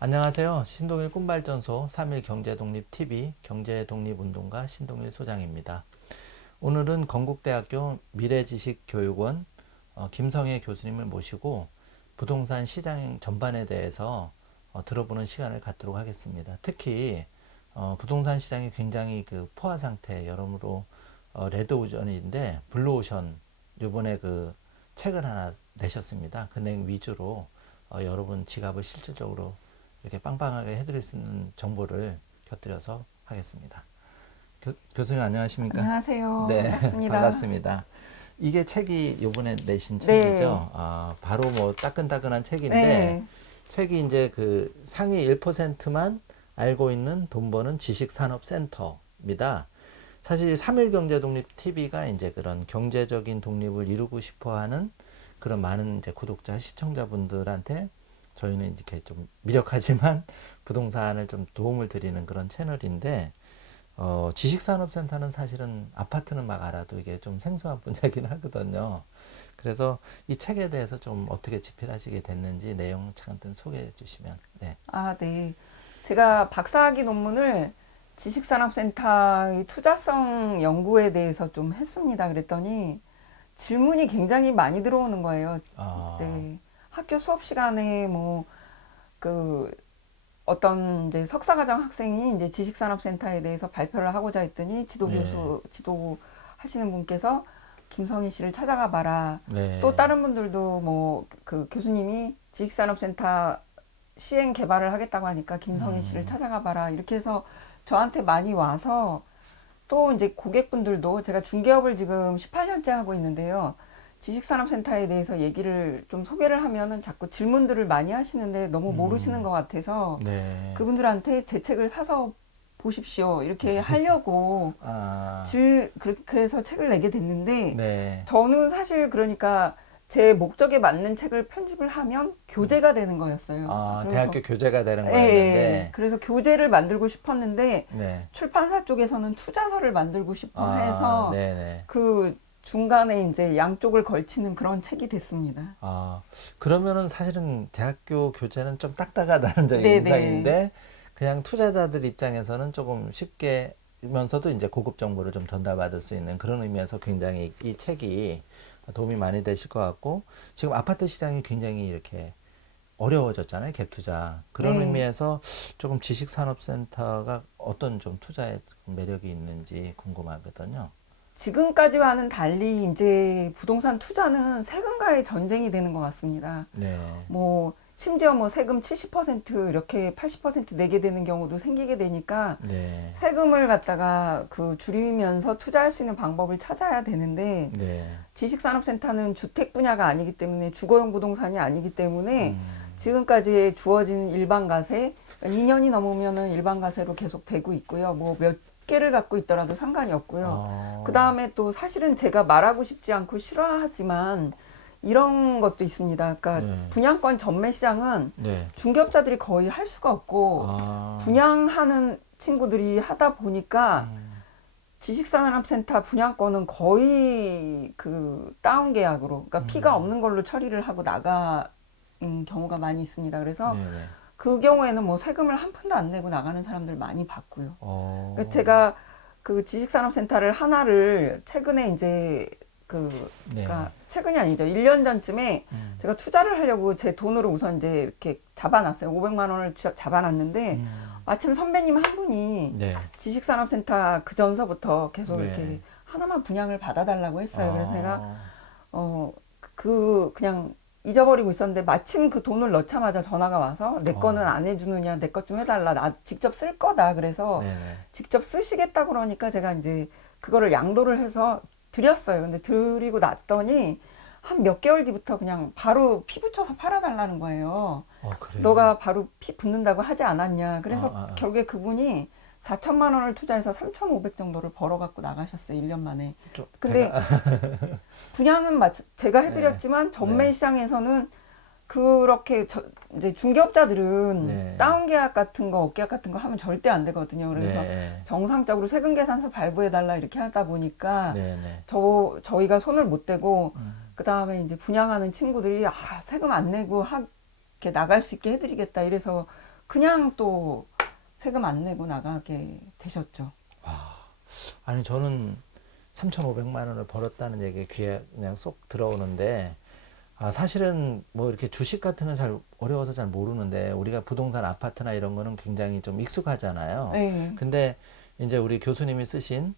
안녕하세요. 신동일 꿈발전소 3일 경제독립TV 경제독립운동가 신동일 소장입니다. 오늘은 건국대학교 미래지식교육원 김성애 교수님을 모시고 부동산 시장 전반에 대해서 들어보는 시간을 갖도록 하겠습니다. 특히 부동산 시장이 굉장히 그 포화 상태, 여러모로 레드오션인데 블루오션 요번에 그 책을 하나 내셨습니다. 은행 위주로 여러분 지갑을 실질적으로 이렇게 빵빵하게 해드릴 수 있는 정보를 곁들여서 하겠습니다. 교수님 안녕하십니까? 안녕하세요. 네, 반갑습니다. 반갑습니다. 이게 책이 요번에 내신 네. 책이죠? 바로 뭐 따끈따끈한 책인데 네. 책이 이제 그 상위 1%만 알고 있는 돈 버는 지식산업센터입니다. 사실 3일 경제독립TV가 이제 그런 경제적인 독립을 이루고 싶어 하는 그런 많은 이제 구독자, 시청자분들한테 저희는 이렇게 좀 미력하지만 부동산을 좀 도움을 드리는 그런 채널인데, 지식산업센터는 사실은 아파트는 막 알아도 이게 좀 생소한 분야긴 하거든요. 그래서 이 책에 대해서 좀 어떻게 집필하시게 됐는지 내용 잠깐 소개해 주시면. 네. 네. 제가 박사학위 논문을 지식산업센터의 투자성 연구에 대해서 좀 했습니다. 그랬더니 질문이 굉장히 많이 들어오는 거예요. 이제 학교 수업 시간에 그 어떤 이제 석사과정 학생이 이제 지식산업센터에 대해서 발표를 하고자 했더니 지도 하시는 분께서 김성희 씨를 찾아가 봐라. 네. 또 다른 분들도 그 교수님이 지식산업센터 시행 개발을 하겠다고 하니까 김성희 씨를 찾아가 봐라. 이렇게 해서 저한테 많이 와서 또 이제 고객분들도 제가 중개업을 지금 18년째 하고 있는데요. 지식산업센터에 대해서 얘기를 좀 소개를 하면은 자꾸 질문들을 많이 하시는데 너무 모르시는 것 같아서 네. 그분들한테 제 책을 사서 보십시오. 이렇게 하려고 그래서 책을 내게 됐는데 네. 저는 사실 그러니까 제 목적에 맞는 책을 편집을 하면 교재가 되는 거였어요. 대학교 교재가 되는 예, 거였는데. 그래서 교재를 만들고 싶었는데 네. 출판사 쪽에서는 투자서를 만들고 싶어 해서 네네. 그 중간에 이제 양쪽을 걸치는 그런 책이 됐습니다. 그러면은 사실은 대학교 교재는 좀 딱딱하다는 저희 네네. 인상인데, 그냥 투자자들 입장에서는 조금 쉽게 면서도 이제 고급 정보를 좀 전달받을 수 있는 그런 의미에서 굉장히 이 책이 도움이 많이 되실 것 같고, 지금 아파트 시장이 굉장히 이렇게 어려워졌잖아요, 갭 투자. 그런 네. 의미에서 조금 지식산업센터가 어떤 좀 투자에 매력이 있는지 궁금하거든요. 지금까지와는 달리 이제 부동산 투자는 세금과의 전쟁이 되는 것 같습니다. 네. 심지어 세금 70% 이렇게 80% 내게 되는 경우도 생기게 되니까 네. 세금을 갖다가 그 줄이면서 투자할 수 있는 방법을 찾아야 되는데 네. 지식산업센터는 주택 분야가 아니기 때문에 주거용 부동산이 아니기 때문에 지금까지 주어진 일반가세 2년이 넘으면은 일반가세로 계속 되고 있고요. 몇 개를 갖고 있더라도 상관이 없고요. 그 다음에 또 사실은 제가 말하고 싶지 않고 싫어하지만 이런 것도 있습니다. 그러니까 분양권 전매 시장은 네. 중개업자들이 거의 할 수가 없고 분양하는 친구들이 하다 보니까 지식산업센터 분양권은 거의 그 다운 계약으로, 그러니까 피가 없는 걸로 처리를 하고 나가는 경우가 많이 있습니다. 그래서 네네. 그 경우에는 세금을 한 푼도 안 내고 나가는 사람들 많이 봤고요. 그래서 제가 그 지식산업센터를 하나를 최근에 이제 그러니까 최근이 아니죠. 1년 전쯤에 제가 투자를 하려고 제 돈으로 우선 이제 이렇게 잡아놨어요. 500만 원을 잡아놨는데 마침 선배님 한 분이 지식산업센터 그 전서부터 계속 이렇게 하나만 분양을 받아달라고 했어요. 그래서 제가 그냥 잊어버리고 있었는데 마침 그 돈을 넣자마자 전화가 와서 내 거는 안 해주느냐, 내 것 좀 해달라, 나 직접 쓸 거다. 그래서 직접 쓰시겠다 그러니까 제가 이제 그거를 양도를 해서 드렸어요. 근데 드리고 났더니 한 몇 개월 뒤부터 그냥 바로 피 붙여서 팔아달라는 거예요. 그래요? 너가 바로 피 붙는다고 하지 않았냐. 그래서 결국에 그분이 4천만 원을 투자해서 3,500 정도를 벌어갖고 나가셨어요. 1년 만에. 근데 분양은 제가 해드렸지만 전매 시장에서는 그렇게 이제 중개업자들은 다운 계약 같은 거, 업계약 같은 거 하면 절대 안 되거든요. 그래서 정상적으로 세금 계산서 발부해달라 이렇게 하다 보니까 저희가 손을 못 대고 그 다음에 이제 분양하는 친구들이 세금 안 내고 이렇게 나갈 수 있게 해드리겠다 이래서 그냥 또 세금 안 내고 나가게 되셨죠. 아니 저는 3,500만 원을 벌었다는 얘기 귀에 그냥 쏙 들어오는데 사실은 뭐 이렇게 주식 같은 건 잘 어려워서 잘 모르는데 우리가 부동산 아파트나 이런 거는 굉장히 좀 익숙하잖아요. 네. 근데 이제 우리 교수님이 쓰신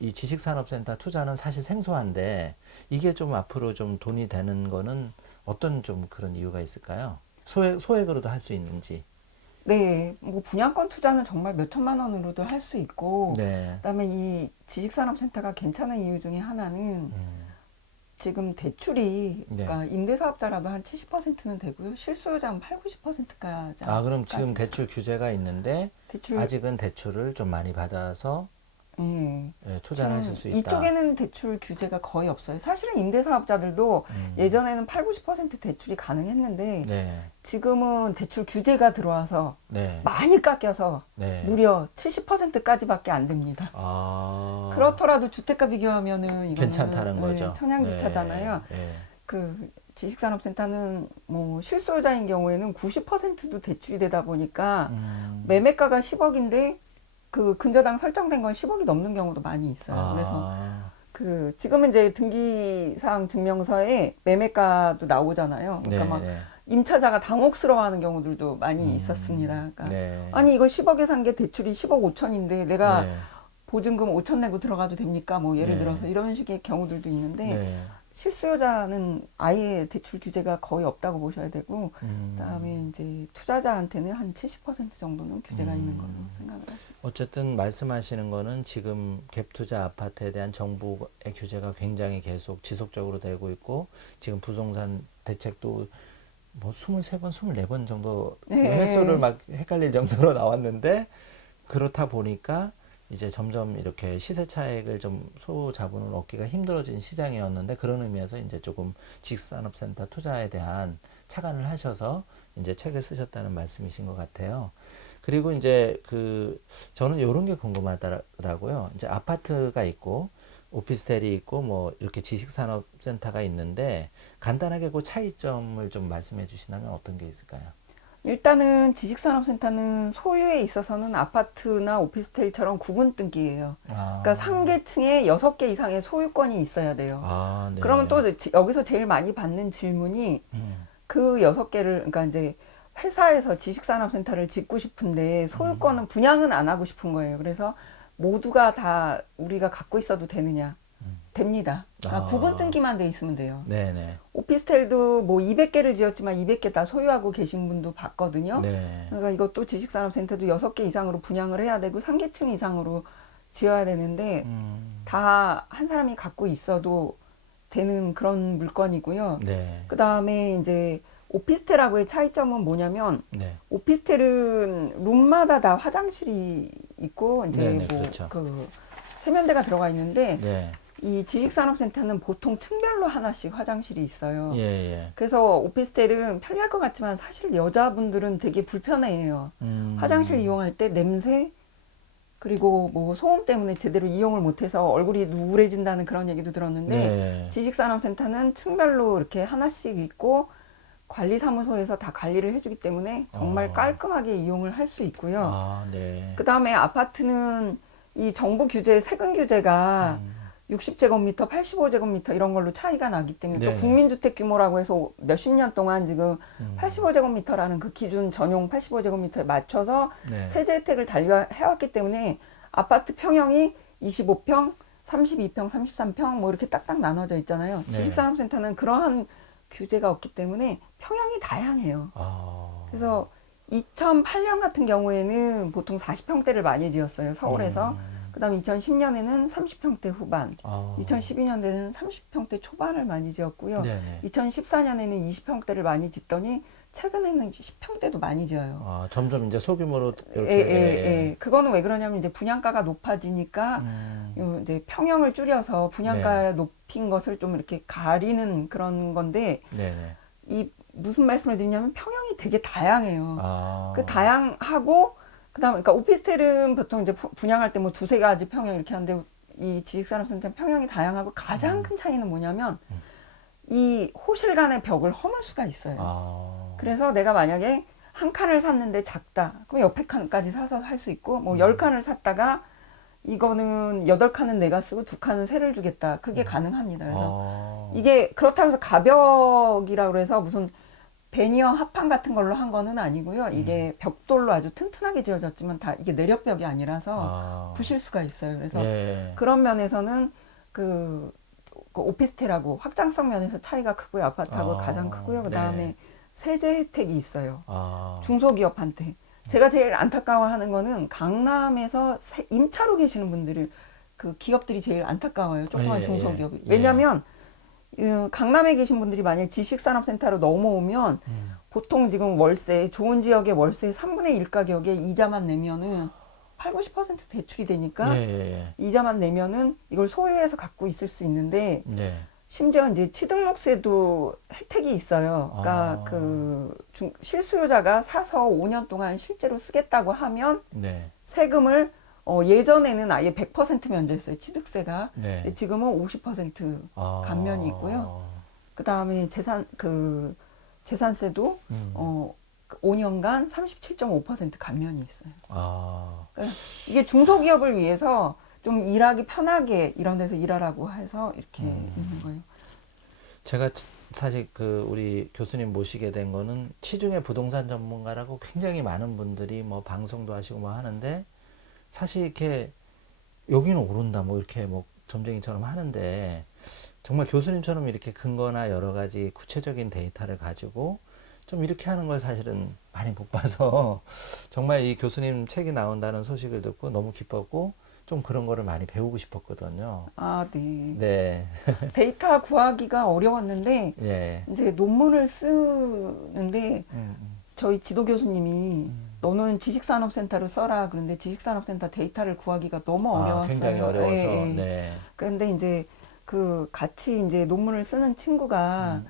이 지식산업센터 투자는 사실 생소한데 이게 좀 앞으로 좀 돈이 되는 거는 어떤 좀 그런 이유가 있을까요? 소액으로도 할 수 있는지. 네, 뭐 분양권 투자는 정말 몇 천만 원으로도 할 수 있고, 네. 그다음에 이 지식산업센터가 괜찮은 이유 중에 하나는 지금 대출이, 네. 그러니까 임대사업자라도 한 70%는 되고요, 실소유자는 8, 90%까지. 그럼 지금 대출 규제가 있는데 대출, 아직은 대출을 좀 많이 받아서 예. 투자를 하실 수 있다. 이쪽에는 대출 규제가 거의 없어요. 사실은 임대사업자들도 예전에는 8, 90% 대출이 가능했는데 네. 지금은 대출 규제가 들어와서 네. 많이 깎여서 네. 무려 70%까지밖에 안 됩니다. 그렇더라도 주택과 비교하면은 이거는 괜찮다는 거죠. 청량기차잖아요. 네. 그 지식산업센터는 뭐 실소유자인 경우에는 90%도 대출이 되다 보니까 매매가가 10억인데 그 근저당 설정된 건 10억이 넘는 경우도 많이 있어요. 그래서 그 지금은 이제 등기사항 증명서에 매매가도 나오잖아요. 그러니까 막 임차자가 당혹스러워하는 경우들도 많이 있었습니다. 그러니까 아니 이거 10억에 산 게 대출이 10억 5천인데 내가 보증금 5천 내고 들어가도 됩니까? 뭐 예를 들어서 이런 식의 경우들도 있는데 실수요자는 아예 대출 규제가 거의 없다고 보셔야 되고 그다음에 이제 투자자한테는 한 70% 정도는 규제가 있는 걸로 생각을 하십니다. 어쨌든 말씀하시는 거는 지금 갭 투자 아파트에 대한 정부의 규제가 굉장히 계속 지속적으로 되고 있고 지금 부동산 대책도 뭐 23번, 24번 정도 횟수를 막 헷갈릴 정도로 나왔는데 그렇다 보니까 이제 점점 이렇게 시세 차익을 좀 소자본을 얻기가 힘들어진 시장이었는데 그런 의미에서 이제 조금 지식산업센터 투자에 대한 착안을 하셔서 이제 책을 쓰셨다는 말씀이신 것 같아요. 그리고 이제 저는 이런 게 궁금하더라고요. 이제 아파트가 있고 오피스텔이 있고 뭐 이렇게 지식산업센터가 있는데 간단하게 그 차이점을 좀 말씀해 주시면 어떤 게 있을까요? 일단은 지식산업센터는 소유에 있어서는 아파트나 오피스텔처럼 구분등기예요. 그러니까 상계층에 6개 이상의 소유권이 있어야 돼요. 네. 그러면 또 여기서 제일 많이 받는 질문이 그 6개를 그러니까 이제 회사에서 지식산업센터를 짓고 싶은데 소유권은 분양은 안 하고 싶은 거예요. 그래서 모두가 다 우리가 갖고 있어도 되느냐? 됩니다. 그러니까 구분 등기만 돼 있으면 돼요. 네네. 오피스텔도 뭐 200개를 지었지만 200개 다 소유하고 계신 분도 봤거든요. 네. 그러니까 이것도 지식산업센터도 6개 이상으로 분양을 해야 되고 3계층 이상으로 지어야 되는데 다 한 사람이 갖고 있어도 되는 그런 물건이고요. 네. 그 다음에 이제 오피스텔하고의 차이점은 뭐냐면 오피스텔은 룸마다 다 화장실이 있고 이제 네네, 뭐 그렇죠. 그 세면대가 들어가 있는데 네. 이 지식산업센터는 보통 층별로 하나씩 화장실이 있어요. 예. 그래서 오피스텔은 편리할 것 같지만 사실 여자분들은 되게 불편해해요. 화장실 이용할 때 냄새 그리고 뭐 소음 때문에 제대로 이용을 못해서 얼굴이 우울해진다는 그런 얘기도 들었는데 지식산업센터는 층별로 이렇게 하나씩 있고 관리사무소에서 다 관리를 해주기 때문에 정말 깔끔하게 이용을 할 수 있고요. 그 다음에 아파트는 이 정부 규제, 세금 규제가 60제곱미터, 85제곱미터 이런 걸로 차이가 나기 때문에 또 국민주택 규모라고 해서 몇십 년 동안 지금 85제곱미터라는 그 기준 전용 85제곱미터에 맞춰서 세제 혜택을 달려해왔기 때문에 아파트 평형이 25평, 32평, 33평 뭐 이렇게 딱딱 나눠져 있잖아요. 지식산업센터는 그러한 규제가 없기 때문에 평형이 다양해요. 그래서 2008년 같은 경우에는 보통 40평대를 많이 지었어요. 서울에서. 그 다음에 2010년에는 30평대 후반, 2012년에는 30평대 초반을 많이 지었고요. 2014년에는 20평대를 많이 짓더니 최근에는 10평대도 많이 지어요. 점점 이제 소규모로 이렇게. 그거는 왜 그러냐면 이제 분양가가 높아지니까 이제 평형을 줄여서 분양가 높인 것을 좀 이렇게 가리는 그런 건데 이 무슨 말씀을 드리냐면 평형이 되게 다양해요. 그 다양하고 그다음 그러니까 오피스텔은 보통 이제 분양할 때 뭐 두세 가지 평형 이렇게 하는데 이 지식산업센터 평형이 다양하고 가장 큰 차이는 뭐냐면 이 호실 간의 벽을 허물 수가 있어요. 그래서 내가 만약에 한 칸을 샀는데 작다. 그럼 옆에 칸까지 사서 할 수 있고, 뭐 10칸을 샀다가 이거는 8칸은 내가 쓰고 2칸은 새를 주겠다. 그게 가능합니다. 그래서 이게 그렇다고 해서 가벽이라 그래서 무슨 베니어 합판 같은 걸로 한 거는 아니고요. 이게 벽돌로 아주 튼튼하게 지어졌지만 다 이게 내력벽이 아니라서 부실 수가 있어요. 그래서 예. 그런 면에서는 그 오피스텔하고 확장성 면에서 차이가 크고요. 아파트하고 가장 크고요. 그 다음에 네. 세제 혜택이 있어요. 아. 중소기업한테. 제가 제일 안타까워하는 거는 강남에서 임차로 계시는 분들을 그 기업들이 제일 안타까워요. 조그만 예, 중소기업이. 예. 왜냐하면 강남에 계신 분들이 만약 지식산업센터로 넘어오면 보통 지금 월세 좋은 지역의 월세 3분의 1 가격에 이자만 내면은 8, 90% 대출이 되니까 이자만 내면은 이걸 소유해서 갖고 있을 수 있는데 네. 심지어 이제 취등록세도 혜택이 있어요. 그러니까 실수요자가 사서 5년 동안 실제로 쓰겠다고 하면 네. 세금을 예전에는 아예 100% 면제했어요. 취득세가. 네. 근데 지금은 50% 감면이 있고요. 그 다음에 재산세도 5년간 37.5% 감면이 있어요. 그러니까 이게 중소기업을 위해서 좀 일하기 편하게 이런 데서 일하라고 해서 이렇게 있는 거예요. 제가 사실 우리 교수님 모시게 된 거는 시중에 부동산 전문가라고 굉장히 많은 분들이 뭐 방송도 하시고 뭐 하는데 사실 이렇게 여기는 오른다 뭐 이렇게 뭐 점쟁이처럼 하는데 정말 교수님처럼 이렇게 근거나 여러 가지 구체적인 데이터를 가지고 좀 이렇게 하는 걸 사실은 많이 못 봐서 정말 이 교수님 책이 나온다는 소식을 듣고 너무 기뻤고 좀 그런 거를 많이 배우고 싶었거든요. 아, 네. 네. 데이터 구하기가 어려웠는데 예. 이제 논문을 쓰는데 저희 지도 교수님이 너는 지식산업센터를 써라. 그런데 지식산업센터 데이터를 구하기가 너무 어려웠어요. 굉장히 어려워서. 예, 예. 네. 그런데 이제 같이 이제 논문을 쓰는 친구가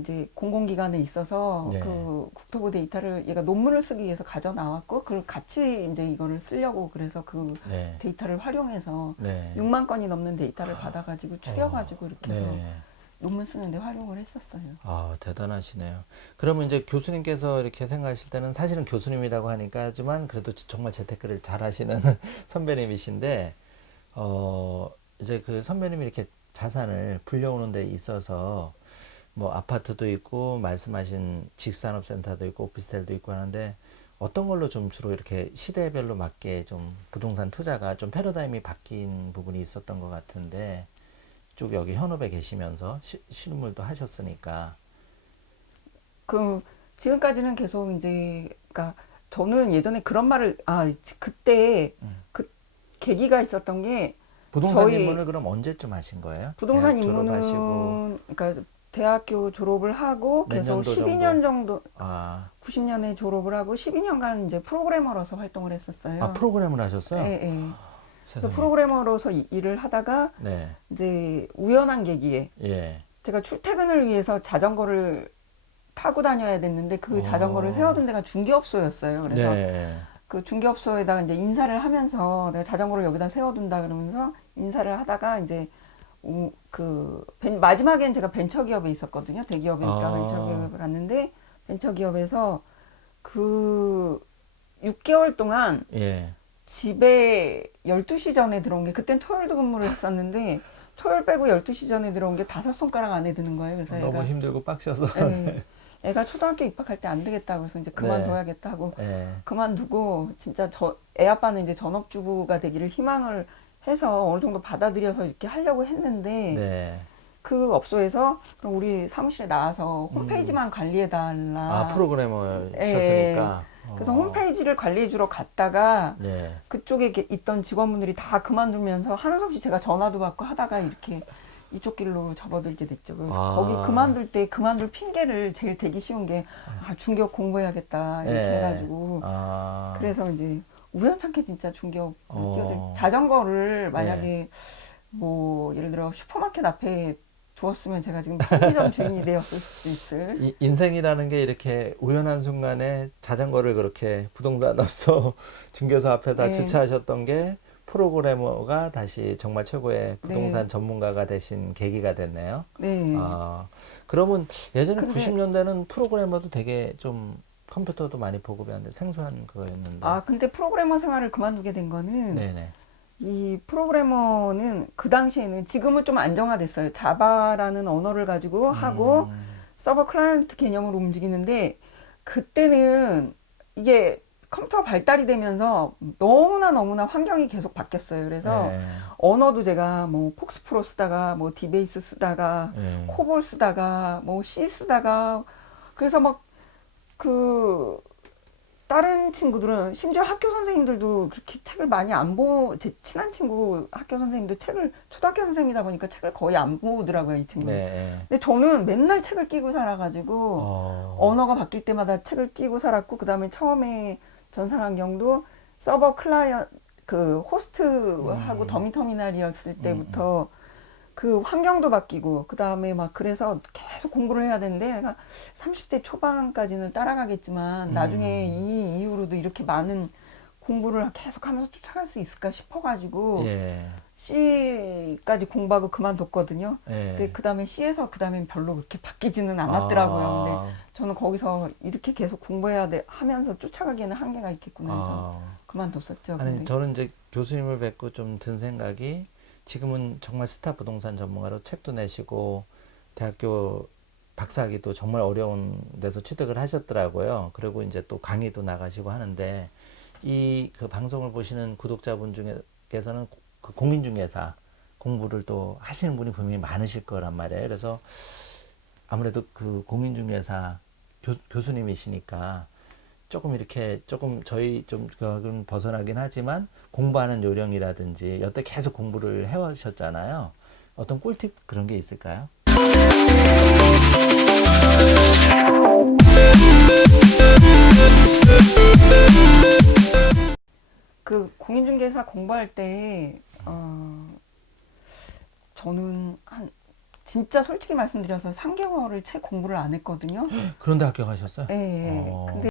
이제 공공기관에 있어서 네. 국토부 데이터를 얘가 논문을 쓰기 위해서 가져 나왔고 그걸 같이 이제 이거를 쓰려고 그래서 네. 데이터를 활용해서 네. 6만 건이 넘는 데이터를 받아가지고 추려가지고 이렇게 해서 네. 논문 쓰는데 활용을 했었어요. 대단하시네요. 그러면 이제 교수님께서 이렇게 생각하실 때는 사실은 교수님이라고 하니까 하지만 그래도 정말 재테크를 잘 하시는 선배님이신데, 이제 그 선배님이 이렇게 자산을 불려오는 데 있어서 뭐 아파트도 있고 말씀하신 직산업센터도 있고 오피스텔도 있고 하는데 어떤 걸로 좀 주로 이렇게 시대별로 맞게 좀 부동산 투자가 좀 패러다임이 바뀐 부분이 있었던 것 같은데 쭉 여기 현업에 계시면서 실무도 하셨으니까 지금까지는 계속 이제 그러니까 저는 예전에 그런 말을 그때 그 계기가 있었던 게 부동산 입문을 그럼 언제쯤 하신 거예요? 부동산 입문은 그러니까 대학교 졸업을 하고 계속 12년 정도 90년에 졸업을 하고 12년간 이제 프로그래머로서 활동을 했었어요. 프로그래머를 하셨어요? 네, 네. 그래서 프로그래머로서 일을 하다가 네. 이제 우연한 계기에 제가 출퇴근을 위해서 자전거를 타고 다녀야 됐는데 그 자전거를 세워둔 데가 중개업소였어요. 그래서 그 중개업소에다가 이제 인사를 하면서 내가 자전거를 여기다 세워둔다 그러면서 인사를 하다가 이제 마지막엔 제가 벤처기업에 있었거든요. 대기업이니까 벤처기업을 갔는데 벤처기업에서 6개월 동안 집에 12시 전에 들어온 게 그땐 토요일도 근무를 했었는데 토요일 빼고 12시 전에 들어온 게 5손가락 안에 드는 거예요. 그래서 너무 힘들고 빡셔서 애가 초등학교 입학할 때 안 되겠다고 해서 이제 그만둬야겠다 하고 그만두고 진짜 애 아빠는 이제 전업주부가 되기를 희망을 해서 어느 정도 받아들여서 이렇게 하려고 했는데 그 업소에서 그럼 우리 사무실에 나와서 홈페이지만 관리해달라. 프로그래머셨으니까. 그래서 홈페이지를 관리해주러 갔다가 그쪽에 있던 직원분들이 다 그만두면서 하는수 없이 제가 전화도 받고 하다가 이렇게 이쪽 길로 접어들게 됐죠. 그래서 거기 그만둘 핑계를 제일 대기 쉬운 게 중개업 공부해야겠다 이렇게 해가지고 그래서 이제 우연찮게 진짜 중개업 자전거를 만약에 뭐 예를 들어 슈퍼마켓 앞에 두었으면 제가 지금 편의점 주인이 되었을 수도 있을. 인생이라는 게 이렇게 우연한 순간에 자전거를 그렇게 부동산업소 중개소 앞에다 주차하셨던 게 프로그래머가 다시 정말 최고의 부동산 전문가가 되신 계기가 됐네요. 네. 그러면 예전에 90년대는 프로그래머도 되게 좀 컴퓨터도 많이 보급이 안 돼. 생소한 그거였는데. 아, 근데 프로그래머 생활을 그만두게 된 거는 네네. 이 프로그래머는 그 당시에는 지금은 좀 안정화됐어요. 자바라는 언어를 가지고 하고 서버 클라이언트 개념으로 움직이는데 그때는 이게 컴퓨터가 발달이 되면서 너무나 환경이 계속 바뀌었어요. 그래서 네. 언어도 제가 뭐 폭스프로 쓰다가 뭐 디베이스 쓰다가 네. 코볼 쓰다가 뭐 C 쓰다가 그래서 막 그 다른 친구들은 심지어 학교 선생님들도 그렇게 책을 많이 안 제 친한 친구 학교 선생님도 책을 초등학교 선생님이다 보니까 책을 거의 안 보더라고요, 이 친구는. 네. 근데 저는 맨날 책을 끼고 살아가지고 언어가 바뀔 때마다 책을 끼고 살았고 그다음에 처음에 전산환경도 서버 클라이언트 그 호스트하고 더미터미널이었을 때부터 그 환경도 바뀌고 그다음에 막 그래서 계속 공부를 해야 되는데 내가 30대 초반까지는 따라가겠지만 나중에 이 이후로도 이렇게 많은 공부를 계속 하면서 쫓아갈 수 있을까 싶어가지고 예. C까지 공부하고 그만뒀거든요. 예. 근데 그다음에 C에서 그다음에 별로 그렇게 바뀌지는 않았더라고요. 근데 저는 거기서 이렇게 계속 공부해야 돼 하면서 쫓아가기에는 한계가 있겠구나 해서 그만뒀었죠. 아니, 근데. 저는 이제 교수님을 뵙고 좀 든 생각이 지금은 정말 스타 부동산 전문가로 책도 내시고 대학교 박사학위도 정말 어려운 데서 취득을 하셨더라고요. 그리고 이제 또 강의도 나가시고 하는데 이 그 방송을 보시는 구독자분 중에서는 그 공인중개사 공부를 또 하시는 분이 분명히 많으실 거란 말이에요. 그래서 아무래도 그 공인중개사 교수님이시니까 조금 이렇게 조금 저희 좀 그건 벗어나긴 하지만 공부하는 요령이라든지 여태 계속 공부를 해오셨잖아요. 어떤 꿀팁 그런 게 있을까요? 그 공인중개사 공부할 때 저는 진짜 솔직히 말씀드려서 3개월을 채 공부를 안 했거든요. 그런데 합격하셨어요? 예. 근데